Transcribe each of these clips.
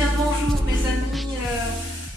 bien bonjour mes amis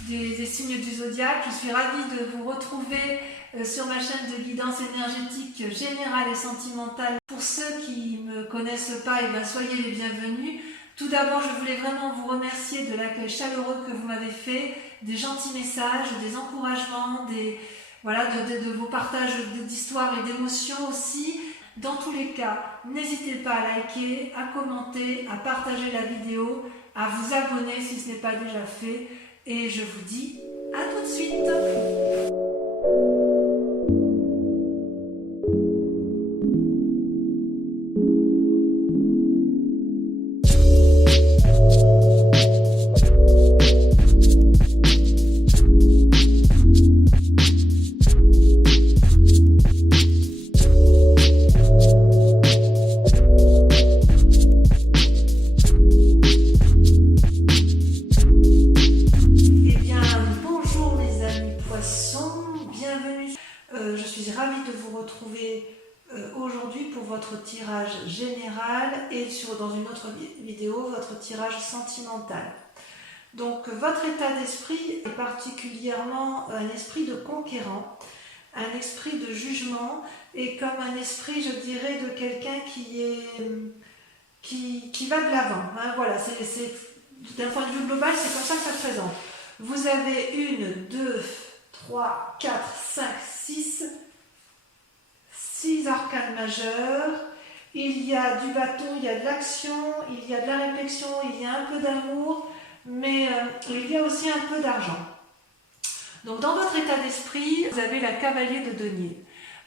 des signes du zodiaque, je suis ravie de vous retrouver sur ma chaîne de guidance énergétique générale et sentimentale. Pour ceux qui ne me connaissent pas, soyez les bienvenus. Tout d'abord, je voulais vraiment vous remercier de l'accueil chaleureux que vous m'avez fait, des gentils messages, des encouragements, de vos partages d'histoires et d'émotions aussi. Dans tous les cas, n'hésitez pas à liker, à commenter, à partager la vidéo, à vous abonner si ce n'est pas déjà fait. Et je vous dis à tout de suite. Je suis ravie de vous retrouver aujourd'hui pour votre tirage général et dans une autre vidéo, votre tirage sentimental. Donc votre état d'esprit est particulièrement un esprit de conquérant, un esprit de jugement et comme un esprit, je dirais, de quelqu'un qui va de l'avant. Hein, voilà, d'un point de vue global, c'est comme ça que ça se présente. Vous avez 1, 2, 3, 4, 5, 6 arcanes majeurs. Il y a du bâton, il y a de l'action, il y a de la réflexion, il y a un peu d'amour, mais il y a aussi un peu d'argent. Donc dans votre état d'esprit, vous avez la cavalier de denier.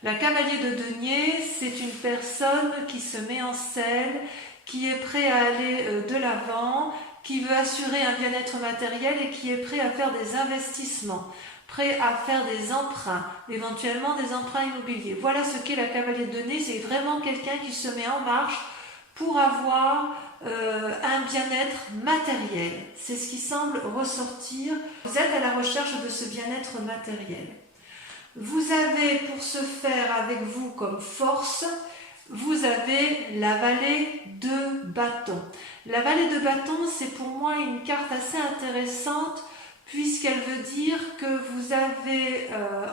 La cavalier de denier, c'est une personne qui se met en selle, qui est prêt à aller de l'avant, qui veut assurer un bien-être matériel et qui est prêt à faire des investissements, prêt à faire des emprunts, éventuellement des emprunts immobiliers. Voilà ce qu'est la cavalier de denier, c'est vraiment quelqu'un qui se met en marche pour avoir un bien-être matériel. C'est ce qui semble ressortir. Vous êtes à la recherche de ce bien-être matériel. Vous avez pour ce faire avec vous comme force, vous avez la vallée de bâton. La vallée de bâton, c'est pour moi une carte assez intéressante puisqu'elle veut dire que vous avez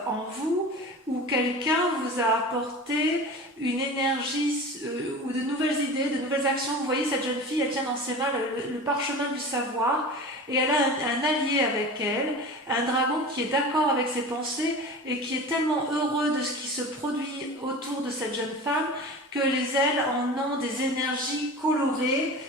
en vous ou quelqu'un vous a apporté une énergie ou de nouvelles idées, de nouvelles actions. Vous voyez, cette jeune fille, elle tient dans ses mains le parchemin du savoir et elle a un allié avec elle, un dragon qui est d'accord avec ses pensées et qui est tellement heureux de ce qui se produit autour de cette jeune femme que les ailes en ont des énergies colorées,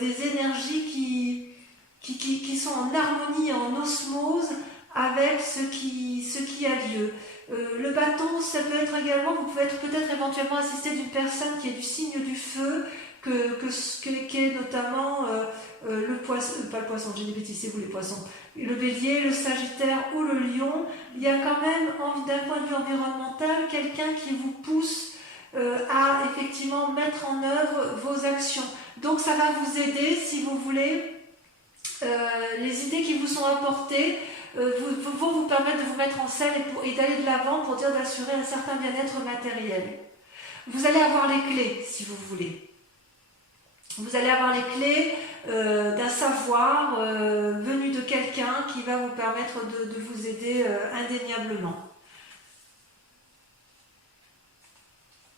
des énergies qui sont en harmonie, en osmose avec ce qui a lieu. Le bâton, ça peut être également, vous pouvez être peut-être éventuellement assisté d'une personne qui est du signe du feu, qui est notamment le poisson, pas le poisson, j'ai des bêtises, c'est vous les poissons, le bélier, le sagittaire ou le lion. Il y a quand même, d'un point de vue environnemental, quelqu'un qui vous pousse à effectivement mettre en œuvre vos actions. Donc ça va vous aider, si vous voulez, les idées qui vous sont apportées vont vous permettre de vous mettre en selle et d'aller de l'avant pour dire d'assurer un certain bien-être matériel. Vous allez avoir les clés, si vous voulez. Vous allez avoir les clés d'un savoir venu de quelqu'un qui va vous permettre de vous aider indéniablement.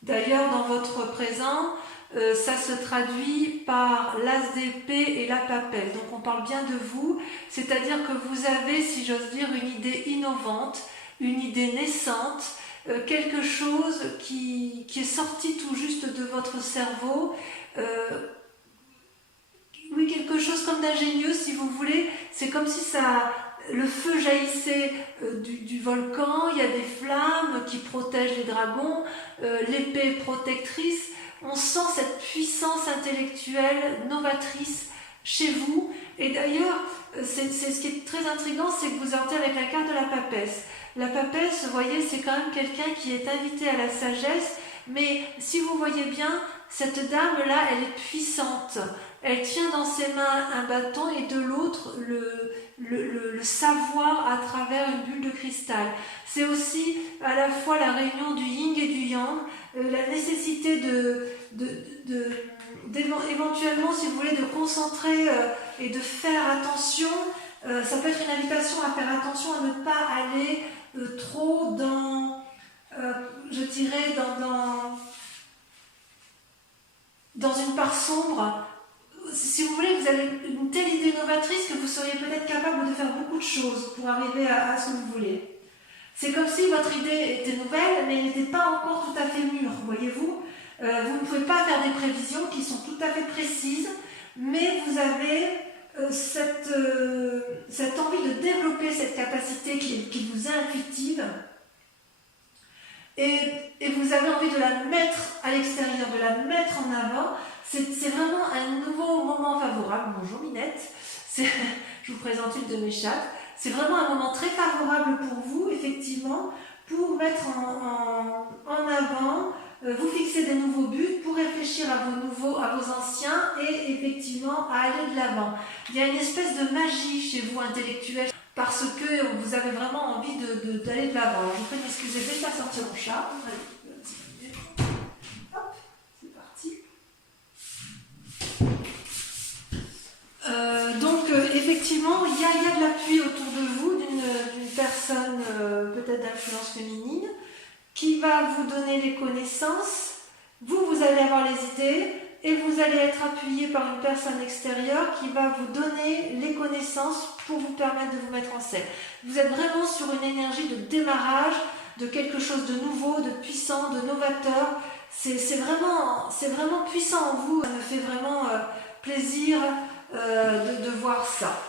D'ailleurs, dans votre présent, ça se traduit par l'as d'épée et la papelle. Donc on parle bien de vous, c'est-à-dire que vous avez, si j'ose dire, une idée innovante, une idée naissante, quelque chose qui est sorti tout juste de votre cerveau. Oui, quelque chose comme d'ingénieux, si vous voulez. C'est comme si le feu jaillissait du volcan, il y a des flammes qui protègent les dragons, l'épée protectrice. On sent cette puissance intellectuelle novatrice chez vous. Et d'ailleurs, c'est ce qui est très intriguant, c'est que vous entrez avec la carte de la papesse. La papesse, vous voyez, c'est quand même quelqu'un qui est invité à la sagesse, mais si vous voyez bien, cette dame-là, elle est puissante. Elle tient dans ses mains un bâton et de l'autre le savoir à travers une bulle de cristal. C'est aussi à la fois la réunion du yin et du yang, la nécessité éventuellement, si vous voulez, de concentrer et de faire attention. Ça peut être une invitation à faire attention à ne pas aller trop dans, je dirais, dans une part sombre. Si vous voulez, vous avez une telle idée novatrice que vous seriez peut-être capable de faire beaucoup de choses pour arriver à ce que vous voulez. C'est comme si votre idée était nouvelle, mais elle n'était pas encore tout à fait mûre, voyez-vous. Vous ne pouvez pas faire des prévisions qui sont tout à fait précises, mais vous avez cette envie de développer cette capacité qui vous est intuitive, et vous avez envie de la mettre à l'extérieur, de la mettre en avant. C'est vraiment un nouveau moment favorable. Bonjour Minette, je vous présente une de mes chattes. C'est vraiment un moment très favorable pour vous, effectivement, pour mettre en avant, vous fixer des nouveaux buts, pour réfléchir à vos anciens et effectivement à aller de l'avant. Il y a une espèce de magie chez vous intellectuelle parce que vous avez vraiment envie d'aller de l'avant. Je vous prie de m'excuser, je vais faire sortir mon chat. Hop, c'est parti. Donc effectivement, il y a de l'appui autour de vous d'une personne peut-être d'influence féminine qui va vous donner les connaissances. Vous allez avoir les idées et vous allez être appuyé par une personne extérieure qui va vous donner les connaissances pour vous permettre de vous mettre en scène. Vous êtes vraiment sur une énergie de démarrage, de quelque chose de nouveau, de puissant, de novateur. C'est vraiment puissant en vous. Ça me fait vraiment plaisir de voir ça.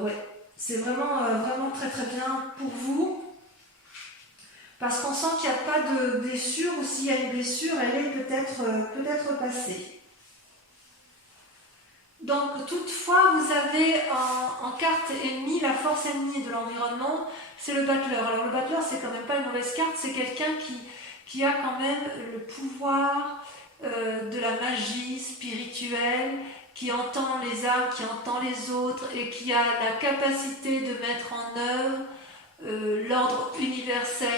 Ouais, c'est vraiment très très bien pour vous. Parce qu'on sent qu'il n'y a pas de blessure, ou s'il y a une blessure, elle est peut-être passée. Donc toutefois, vous avez en carte ennemie, la force ennemie de l'environnement, c'est le battleur. Alors le battleur, c'est quand même pas une mauvaise carte, c'est quelqu'un qui a quand même le pouvoir de la magie spirituelle, qui entend les âmes, qui entend les autres et qui a la capacité de mettre en œuvre l'ordre universel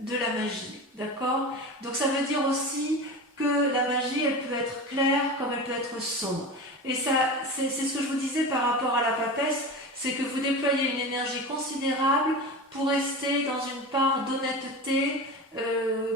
de la magie, d'accord? Donc ça veut dire aussi que la magie, elle peut être claire comme elle peut être sombre. Et ça, c'est ce que je vous disais par rapport à la papesse, c'est que vous déployez une énergie considérable pour rester dans une part d'honnêteté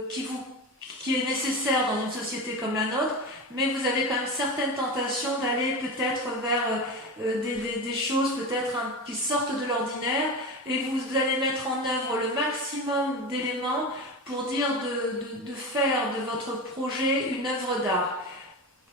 qui est nécessaire dans une société comme la nôtre, mais vous avez quand même certaines tentations d'aller peut-être vers des choses peut-être qui sortent de l'ordinaire, et vous allez mettre en œuvre le maximum d'éléments pour dire de faire de votre projet une œuvre d'art.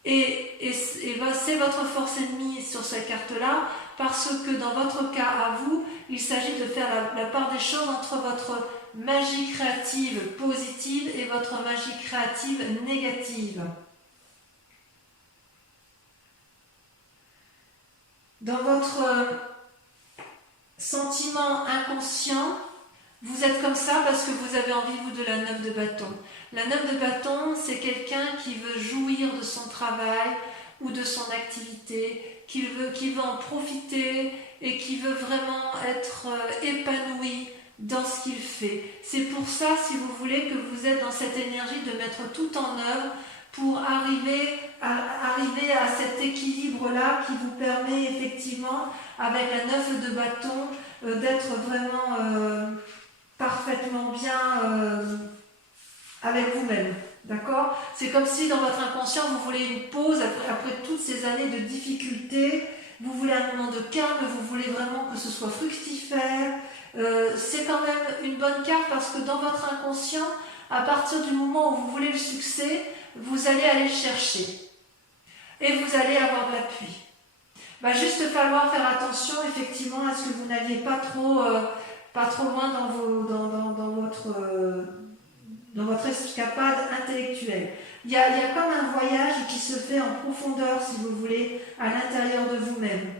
Et c'est votre force ennemie sur cette carte-là, parce que dans votre cas à vous, il s'agit de faire la part des choses entre votre magie créative positive et votre magie créative négative. Dans votre sentiment inconscient, vous êtes comme ça parce que vous avez envie, vous, de la 9 de bâton. La 9 de bâton, c'est quelqu'un qui veut jouir de son travail ou de son activité, qui veut en profiter et qui veut vraiment être épanoui dans ce qu'il fait. C'est pour ça, si vous voulez, que vous êtes dans cette énergie de mettre tout en œuvre pour arriver à cet équilibre-là qui vous permet effectivement, avec la 9 de bâton, d'être vraiment parfaitement bien avec vous-même. D'accord? C'est comme si dans votre inconscient, vous voulez une pause après toutes ces années de difficultés. Vous voulez un moment de calme, vous voulez vraiment que ce soit fructifère. C'est quand même une bonne carte parce que dans votre inconscient, à partir du moment où vous voulez le succès, vous allez aller le chercher. Et vous allez avoir de l'appui. Il va juste falloir faire attention effectivement à ce que vous n'alliez pas trop loin dans votre escapade intellectuelle. Il y a comme un voyage qui se fait en profondeur, si vous voulez, à l'intérieur de vous-même.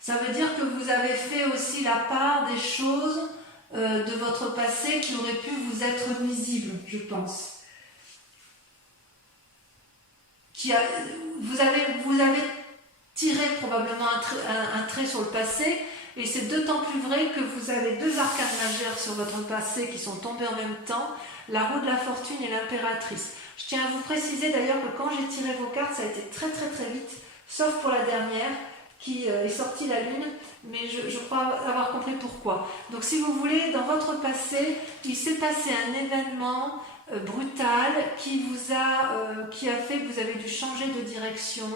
Ça veut dire que vous avez fait aussi la part des choses de votre passé qui auraient pu vous être nuisibles, je pense. Vous avez tiré probablement un trait sur le passé, et c'est d'autant plus vrai que vous avez deux arcanes majeures sur votre passé qui sont tombés en même temps, la roue de la fortune et l'impératrice. Je tiens à vous préciser d'ailleurs que quand j'ai tiré vos cartes, ça a été très très très vite, sauf pour la dernière qui est sortie la lune, mais je crois avoir compris pourquoi. Donc si vous voulez, dans votre passé, il s'est passé un événement brutal qui a fait que vous avez dû changer de direction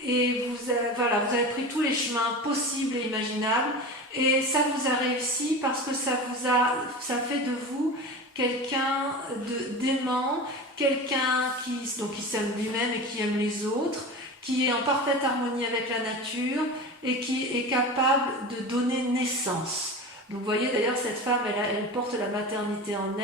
et voilà, vous avez pris tous les chemins possibles et imaginables et ça vous a réussi parce que ça fait de vous quelqu'un d'aimant, quelqu'un qui s'aime lui-même et qui aime les autres, qui est en parfaite harmonie avec la nature et qui est capable de donner naissance. Donc vous voyez d'ailleurs cette femme, elle porte la maternité en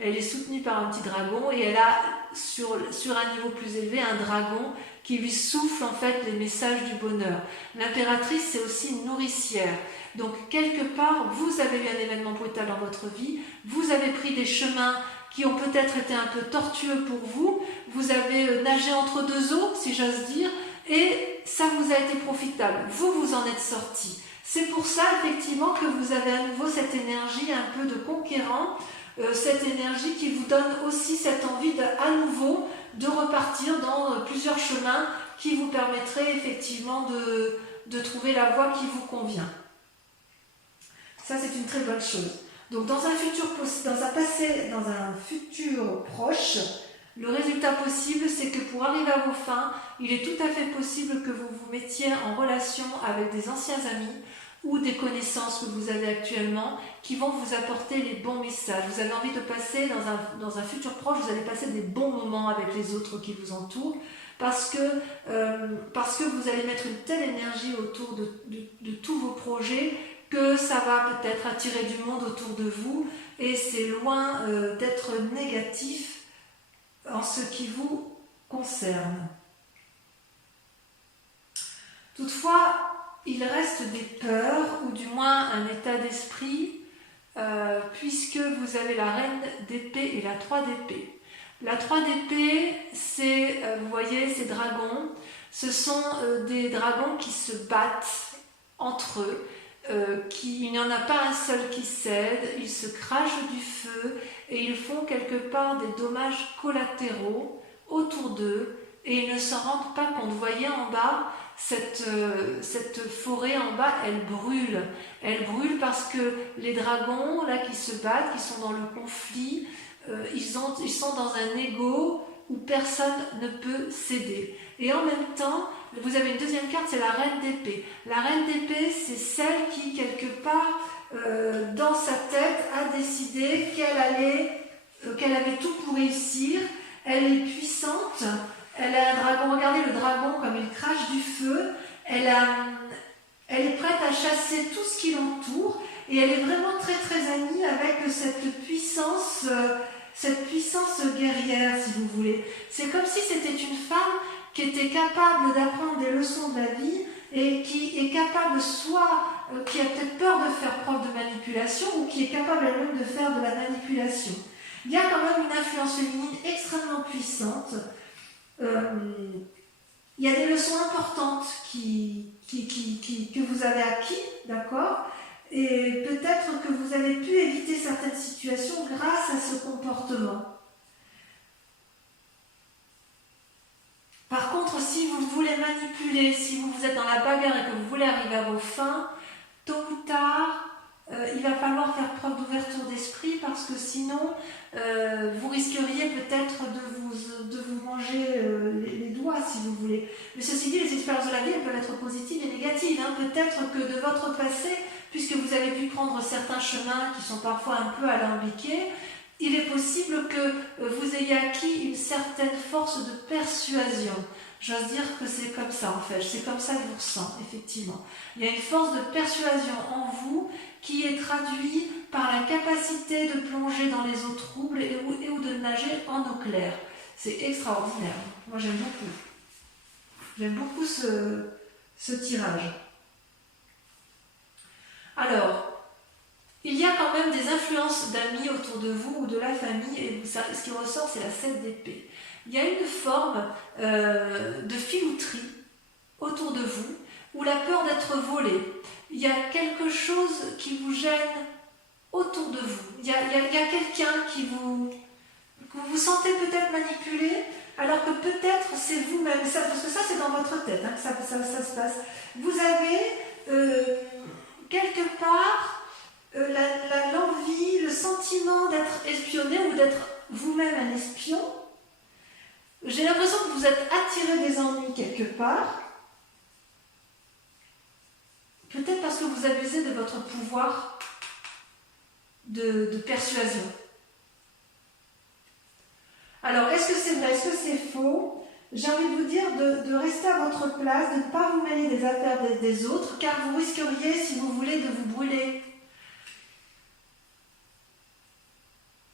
elle est soutenue par un petit dragon et elle a sur un niveau plus élevé un dragon qui lui souffle en fait les messages du bonheur. L'impératrice c'est aussi une nourricière. Donc quelque part vous avez eu un événement brutal dans votre vie, vous avez pris des chemins qui ont peut-être été un peu tortueux pour vous, vous avez nagé entre deux eaux si j'ose dire et ça vous a été profitable, vous en êtes sorti. C'est pour ça effectivement que vous avez à nouveau cette énergie un peu de conquérant, cette énergie qui vous donne aussi cette envie à nouveau de repartir dans plusieurs chemins qui vous permettraient effectivement de trouver la voie qui vous convient. Ça c'est une très bonne chose. Donc dans un futur proche, le résultat possible, c'est que pour arriver à vos fins, il est tout à fait possible que vous vous mettiez en relation avec des anciens amis ou des connaissances que vous avez actuellement qui vont vous apporter les bons messages. Vous avez envie de passer dans un futur proche, vous allez passer des bons moments avec les autres qui vous entourent parce que vous allez mettre une telle énergie autour de tous vos projets que ça va peut-être attirer du monde autour de vous et c'est loin d'être négatif en ce qui vous concerne. Toutefois, il reste des peurs, ou du moins un état d'esprit, puisque vous avez la reine d'épée et la 3 d'épée. La 3 d'épée, c'est, vous voyez, ces dragons, ce sont des dragons qui se battent entre eux, il n'y en a pas un seul qui cède, ils se crachent du feu et ils font quelque part des dommages collatéraux autour d'eux et ils ne s'en rendent pas compte. Vous voyez en bas, cette forêt en bas, elle brûle. Elle brûle parce que les dragons là qui se battent, qui sont dans le conflit, ils sont dans un ego où personne ne peut céder. Et en même temps, vous avez une deuxième carte, c'est la reine d'épée. La reine d'épée, c'est celle qui, quelque part, dans sa tête, a décidé qu'elle avait tout pour réussir. Elle est puissante, elle a un dragon. Regardez le dragon comme il crache du feu. Elle est prête à chasser tout ce qui l'entoure. Et elle est vraiment très très amie avec cette puissance guerrière, si vous voulez. C'est comme si c'était une femme qui était capable d'apprendre des leçons de la vie et qui est capable qui a peut-être peur de faire preuve de manipulation ou qui est capable elle-même de faire de la manipulation. Il y a quand même une influence féminine extrêmement puissante. Il y a des leçons importantes que vous avez acquis, d'accord ? Et peut-être que vous avez pu éviter certaines situations grâce à ce comportement. Par contre, si vous voulez manipuler, si vous êtes dans la bagarre et que vous voulez arriver à vos fins, tôt ou tard, il va falloir faire preuve d'ouverture d'esprit parce que sinon, vous risqueriez peut-être de vous manger les doigts, si vous voulez. Mais ceci dit, les expériences de la vie, elles peuvent être positives et négatives. Peut-être que de votre passé, puisque vous avez pu prendre certains chemins qui sont parfois un peu alambiqués, il est possible que vous ayez acquis une certaine force de persuasion. J'ose dire que c'est comme ça en fait, c'est comme ça que je vous ressens, effectivement. Il y a une force de persuasion en vous qui est traduite par la capacité de plonger dans les eaux troubles et ou de nager en eau claire. C'est extraordinaire. Moi j'aime beaucoup. J'aime beaucoup ce tirage. Alors, il y a quand même des influences d'amis autour de vous ou de la famille, et ce qui ressort, c'est la 7 d'épée. Il y a une forme de filouterie autour de vous, ou la peur d'être volé. Il y a quelque chose qui vous gêne autour de vous. Il y a quelqu'un qui que vous vous sentez peut-être manipulé, alors que peut-être c'est vous-même, parce que ça c'est dans votre tête hein, que ça se passe. Vous avez quelque part l'envie, le sentiment d'être espionné ou d'être vous-même un espion. J'ai l'impression que vous êtes attiré des ennuis quelque part. Peut-être parce que vous abusez de votre pouvoir de persuasion. Alors, est-ce que c'est vrai, est-ce que c'est faux? J'ai envie de vous dire de rester à votre place, de ne pas vous mêler des affaires des autres, car vous risqueriez, si vous voulez, de vous brûler.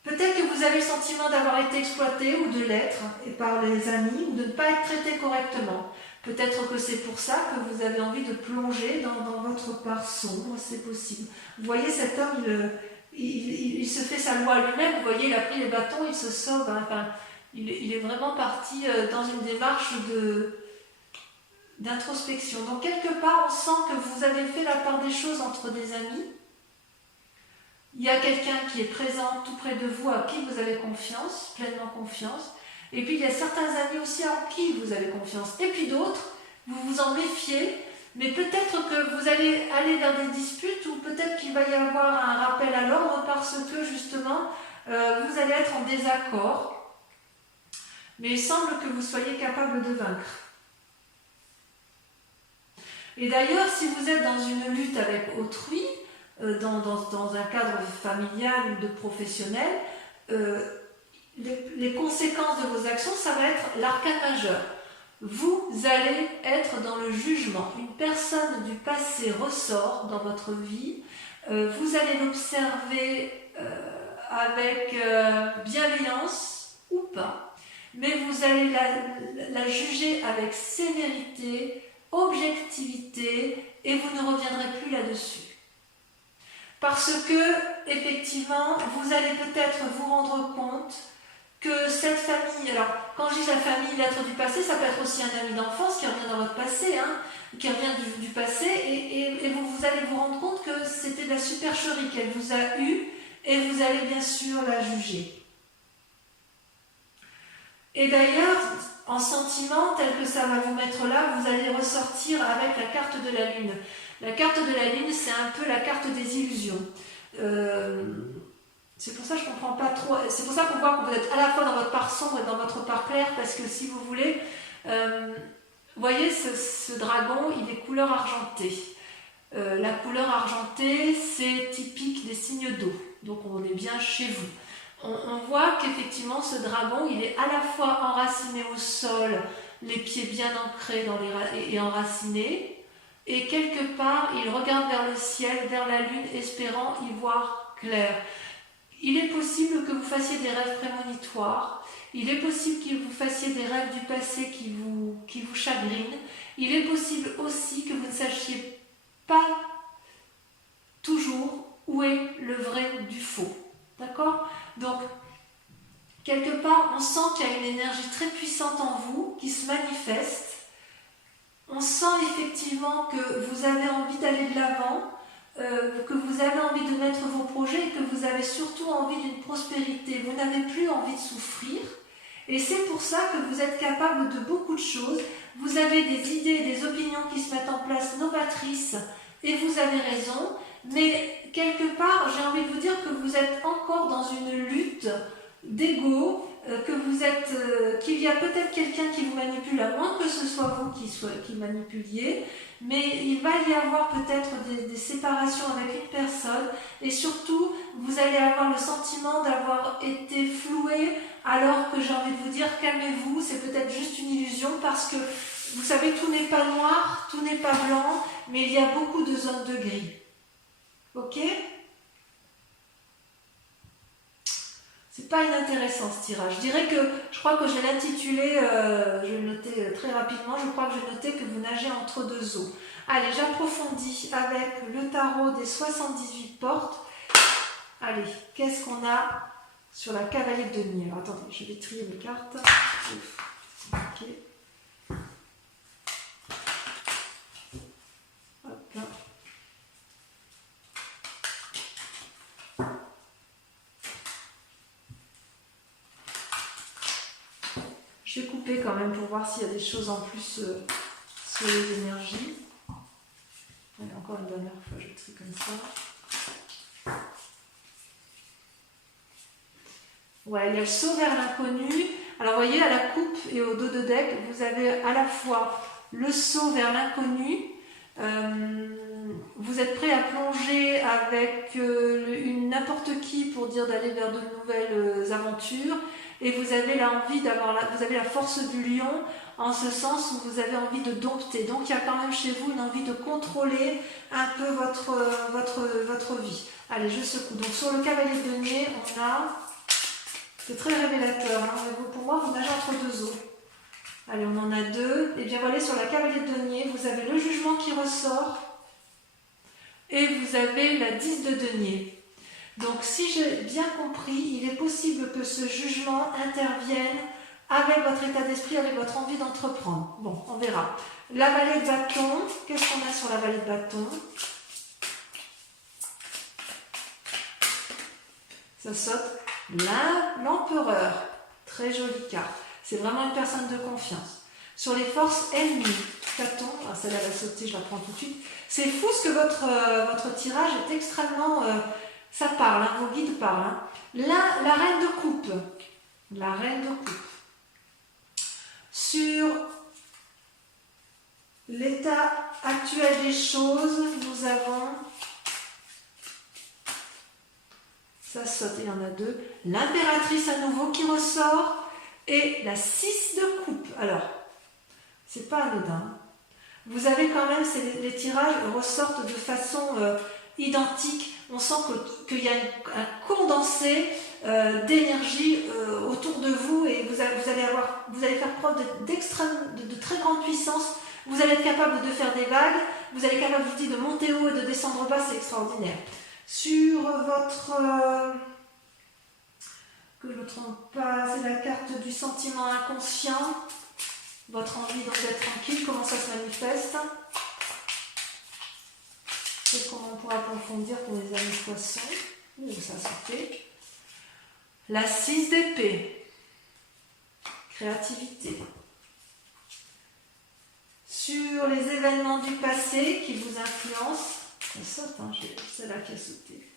Peut-être que vous avez le sentiment d'avoir été exploité ou de l'être par les amis, ou de ne pas être traité correctement. Peut-être que c'est pour ça que vous avez envie de plonger dans votre part sombre, c'est possible. Vous voyez, cet homme, il se fait sa loi lui-même, vous voyez, il a pris les bâtons, il se sauve. Hein, enfin, il est vraiment parti dans une démarche d'introspection. Donc quelque part, on sent que vous avez fait la part des choses entre des amis. Il y a quelqu'un qui est présent tout près de vous, à qui vous avez confiance, pleinement confiance. Et puis il y a certains amis aussi en qui vous avez confiance. Et puis d'autres, vous vous en méfiez, mais peut-être que vous allez aller vers des disputes ou peut-être qu'il va y avoir un rappel à l'ordre parce que justement, vous allez être en désaccord. Mais il semble que vous soyez capable de vaincre. Et d'ailleurs, si vous êtes dans une lutte avec autrui, dans un cadre familial ou de professionnel, les conséquences de vos actions, ça va être l'arcane majeur. Vous allez être dans le jugement. Une personne du passé ressort dans votre vie. Vous allez l'observer avec bienveillance ou pas. Mais vous allez la juger avec sévérité, objectivité, et vous ne reviendrez plus là-dessus. Parce que, effectivement, vous allez peut-être vous rendre compte que cette famille, alors quand je dis la famille, l'être du passé, ça peut être aussi un ami d'enfance qui revient dans votre passé, hein, qui revient du passé, et vous allez vous rendre compte que c'était de la supercherie qu'elle vous a eue, et vous allez bien sûr la juger. Et d'ailleurs, en sentiment tel que ça va vous mettre là, vous allez ressortir avec la carte de la Lune. La carte de la Lune, c'est un peu la carte des illusions. C'est pour ça que je ne comprends pas trop. C'est pour ça qu'on voit que vous êtes à la fois dans votre part sombre et dans votre part claire, parce que si vous voulez, vous voyez, ce dragon, il est couleur argentée. La couleur argentée, c'est typique des signes d'eau. Donc on est bien chez vous. On voit qu'effectivement, ce dragon, il est à la fois enraciné au sol, les pieds bien ancrés et enracinés, et quelque part, il regarde vers le ciel, vers la lune, espérant y voir clair. Il est possible que vous fassiez des rêves prémonitoires, il est possible que vous fassiez des rêves du passé qui vous chagrinent, il est possible aussi que vous ne sachiez pas toujours où est le vrai du faux. D'accord ? Donc, quelque part, on sent qu'il y a une énergie très puissante en vous qui se manifeste. On sent effectivement que vous avez envie d'aller de l'avant, que vous avez envie de mettre vos projets et que vous avez surtout envie d'une prospérité. Vous n'avez plus envie de souffrir. Et c'est pour ça que vous êtes capable de beaucoup de choses. Vous avez des idées, des opinions qui se mettent en place novatrices et vous avez raison. Mais quelque part, j'ai envie de vous dire que vous êtes encore dans une lutte d'ego, qu'il y a peut-être quelqu'un qui vous manipule, à moins que ce soit vous qui manipuliez, mais il va y avoir peut-être des séparations avec une personne, et surtout, vous allez avoir le sentiment d'avoir été floué, alors que j'ai envie de vous dire, calmez-vous, c'est peut-être juste une illusion, parce que, vous savez, tout n'est pas noir, tout n'est pas blanc, mais il y a beaucoup de zones de gris. Ok ? C'est pas inintéressant ce tirage. Je dirais que, je crois que je vais l'intituler, je vais le noter très rapidement, je crois que je vais noter que vous nagez entre deux eaux. Allez, j'approfondis avec le tarot des 78 portes. Allez, qu'est-ce qu'on a sur la cavalier de denier? Alors attendez, je vais trier mes cartes. Ok. Hop là. Je vais couper quand même pour voir s'il y a des choses en plus sur les énergies. Allez, encore une dernière fois, je trie comme ça. Ouais, il y a le saut vers l'inconnu. Alors, vous voyez, à la coupe et au dos de deck, vous avez à la fois le saut vers l'inconnu. Vous êtes prêt à plonger avec n'importe qui pour dire d'aller vers de nouvelles aventures. Et vous avez l'envie vous avez la force du lion en ce sens où vous avez envie de dompter. Donc il y a quand même chez vous une envie de contrôler un peu votre vie. Allez, je secoue. Donc sur le cavalier de denier, on a... C'est très révélateur. Hein. Pour moi, vous nagez entre deux eaux. Allez, on en a deux. Et bien voilà, sur la cavalier de denier, vous avez le jugement qui ressort. Et vous avez la 10 de denier. Donc, si j'ai bien compris, il est possible que ce jugement intervienne avec votre état d'esprit, avec votre envie d'entreprendre. Bon, on verra. La vallée de bâton, qu'est-ce qu'on a sur la vallée de bâton? Ça saute l'empereur. Très jolie carte. C'est vraiment une personne de confiance. Sur les forces ennemies, Caton, celle-là va sauter, je la prends tout de suite. C'est fou ce que votre tirage est extrêmement... ça parle, hein, vos guides parlent. Hein. Là, la reine de coupe. La reine de coupe. Sur l'état actuel des choses, nous avons... Ça saute, il y en a deux. L'impératrice à nouveau qui ressort. Et la 6 de coupe. Alors, c'est pas anodin. Vous avez quand même, les tirages ressortent de façon identique. On sent qu'il y a un condensé d'énergie autour de vous et vous allez faire preuve de très grande puissance. Vous allez être capable de faire des vagues. Vous allez être capable de monter haut et de descendre bas. C'est extraordinaire. Sur votre... que je ne me trompe pas, c'est la carte du sentiment inconscient. Votre envie donc d'être tranquille, comment ça se manifeste? C'est comment on pourra approfondir pour les amis poissons. Où ça se fait? La 6 d'épée. Créativité. Sur les événements du passé qui vous influencent. Ça saute, hein, c'est là qui a sauté.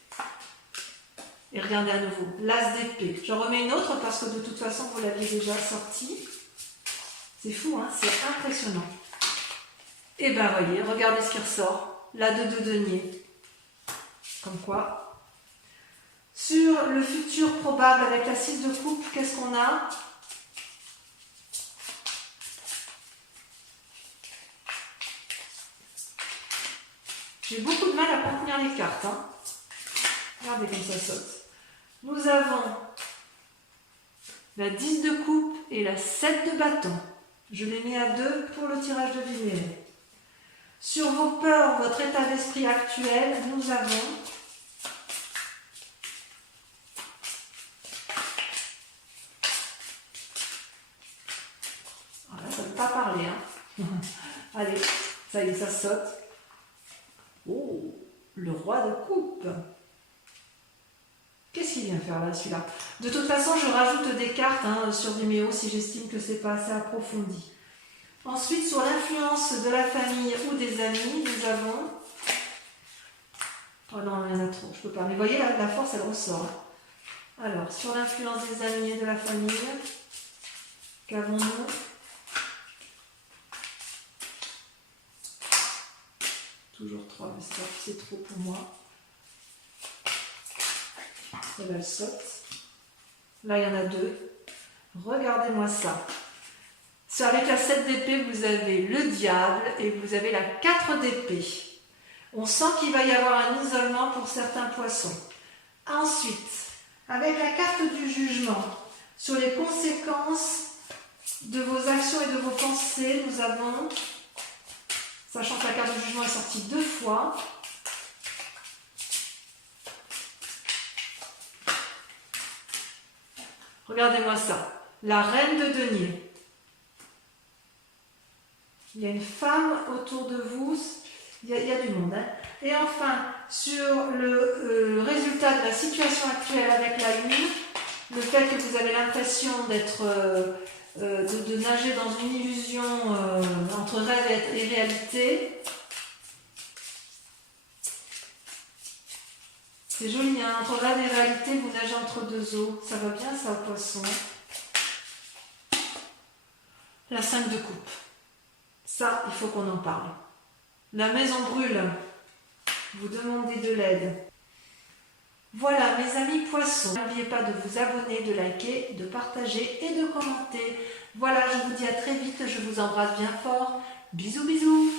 Et regardez à nouveau, l'as d'épée. J'en remets une autre parce que de toute façon, vous l'aviez déjà sortie. C'est fou, hein, c'est impressionnant. Et ben voyez, regardez ce qui ressort. La 2 de denier. Comme quoi. Sur le futur probable avec la 6 de coupe, qu'est-ce qu'on a? J'ai beaucoup de mal à contenir les cartes. Hein. Regardez comme ça saute. Nous avons la 10 de coupe et la 7 de bâton. Je l'ai mis à 2 pour le tirage de lumière. Sur vos peurs, votre état d'esprit actuel, nous avons voilà, ça ne veut pas parler. Hein. Allez, ça y est, ça saute. Oh, le roi de coupe. Qu'est-ce qu'il vient faire là, celui-là? De toute façon, je rajoute des cartes hein, sur Vimeo si j'estime que c'est pas assez approfondi. Ensuite, sur l'influence de la famille ou des amis, nous avons... Oh non, il y en a trop, je peux pas. Mais vous voyez, la force, elle ressort. Hein. Alors, sur l'influence des amis et de la famille, qu'avons-nous? Toujours 3, mais c'est trop pour moi. Celle-là, elle saute. Là, il y en a 2. Regardez-moi ça. Avec la 7 d'épée, vous avez le diable et vous avez la 4 d'épée. On sent qu'il va y avoir un isolement pour certains poissons. Ensuite, avec la carte du jugement, sur les conséquences de vos actions et de vos pensées, nous avons, sachant que la carte du jugement est sortie 2 fois, regardez-moi ça, la reine de denier. Il y a une femme autour de vous, il y a du monde. Hein. Et enfin, sur le résultat de la situation actuelle avec la lune, le fait que vous avez l'impression d'être de nager dans une illusion entre rêve et réalité. C'est joli, hein, entre rêve et réalité, vous nagez entre deux eaux. Ça va bien ça, au poisson. La 5 de coupe. Ça, il faut qu'on en parle. La maison brûle. Vous demandez de l'aide. Voilà, mes amis poissons. N'oubliez pas de vous abonner, de liker, de partager et de commenter. Voilà, je vous dis à très vite. Je vous embrasse bien fort. Bisous, bisous.